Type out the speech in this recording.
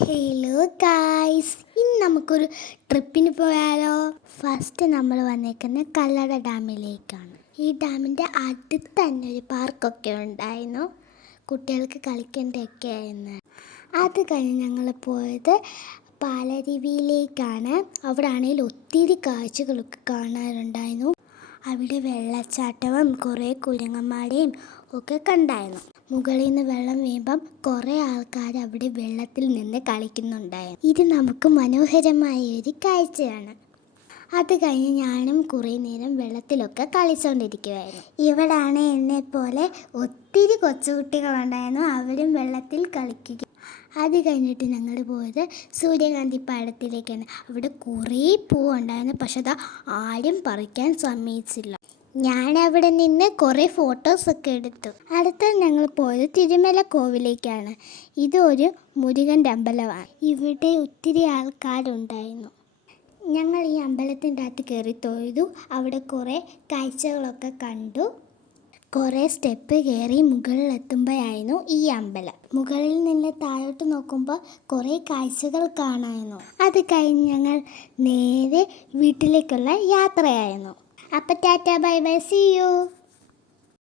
Hello guys, ഇന്ന് നമുക്കൊരു ട്രിപ്പിന് പോയാലോ? ഫസ്റ്റ് നമ്മൾ വന്നേക്കുന്നത് കല്ലട ഡാമിലേക്കാണ്. ഈ ഡാമിൻ്റെ അടുത്ത് തന്നെ ഒരു പാർക്കൊക്കെ ഉണ്ടായിരുന്നു, കുട്ടികൾക്ക് കളിക്കേണ്ടതൊക്കെ ആയിരുന്നു. അത് കഴിഞ്ഞ് ഞങ്ങൾ പോയത് പാലരുവിയിലേക്കാണ്. അവിടെ ആണെങ്കിൽ ഒത്തിരി കാഴ്ചകളൊക്കെ കാണാനുണ്ടായിരുന്നു. അവിടെ വെള്ളച്ചാട്ടവും കുറേ കുരങ്ങന്മാരെയും ഒക്കെ കണ്ടായിരുന്നു. മുകളിൽ നിന്ന് വെള്ളം വീഴുമ്പം കുറേ ആൾക്കാർ അവിടെ വെള്ളത്തിൽ നിന്ന് കളിക്കുന്നുണ്ടായിരുന്നു. ഇത് നമുക്ക് മനോഹരമായ ഒരു കാഴ്ചയാണ്. അത് കഴിഞ്ഞ് ഞാനും കുറേ നേരം വെള്ളത്തിലൊക്കെ കളിച്ചുകൊണ്ടിരിക്കുമായിരുന്നു. ഇവിടാണ് എന്നെപ്പോലെ ഒത്തിരി കൊച്ചുകുട്ടികളുണ്ടായിരുന്നു, അവരും വെള്ളത്തിൽ കളിക്കുക. അത് കഴിഞ്ഞിട്ട് ഞങ്ങൾ പോയത് സൂര്യകാന്തി പാടത്തിലേക്കാണ്. അവിടെ കുറേ പൂവുണ്ടായിരുന്നു, പക്ഷെ അത് ആരും പറിക്കാൻ സമ്മതിച്ചില്ല. ഞാൻ അവിടെ നിന്ന് കുറേ ഫോട്ടോസൊക്കെ എടുത്തു. അടുത്ത ഞങ്ങൾ പോയത് തിരുമല കോവിലേക്കാണ്. ഇതൊരു മുരുകൻ്റെ അമ്പലമാണ്. ഇവിടെ ഒത്തിരി ആൾക്കാരുണ്ടായിരുന്നു. ഞങ്ങൾ ഈ അമ്പലത്തിൻ്റെ അകത്ത് കയറി തൊഴുതു. അവിടെ കുറേ കാഴ്ചകളൊക്കെ കണ്ടു. കുറേ സ്റ്റെപ്പ് കയറി മുകളിലെത്തുമ്പോഴായിരുന്നു ഈ അമ്പലം. മുകളിൽ നിന്ന് താഴോട്ട് നോക്കുമ്പോൾ കുറേ കാഴ്ചകൾ കാണാമായിരുന്നു. അത് കഴിഞ്ഞ് ഞങ്ങൾ നേരെ വീട്ടിലേക്കുള്ള യാത്രയായിരുന്നു. അപ്പം tata bye bye, see U.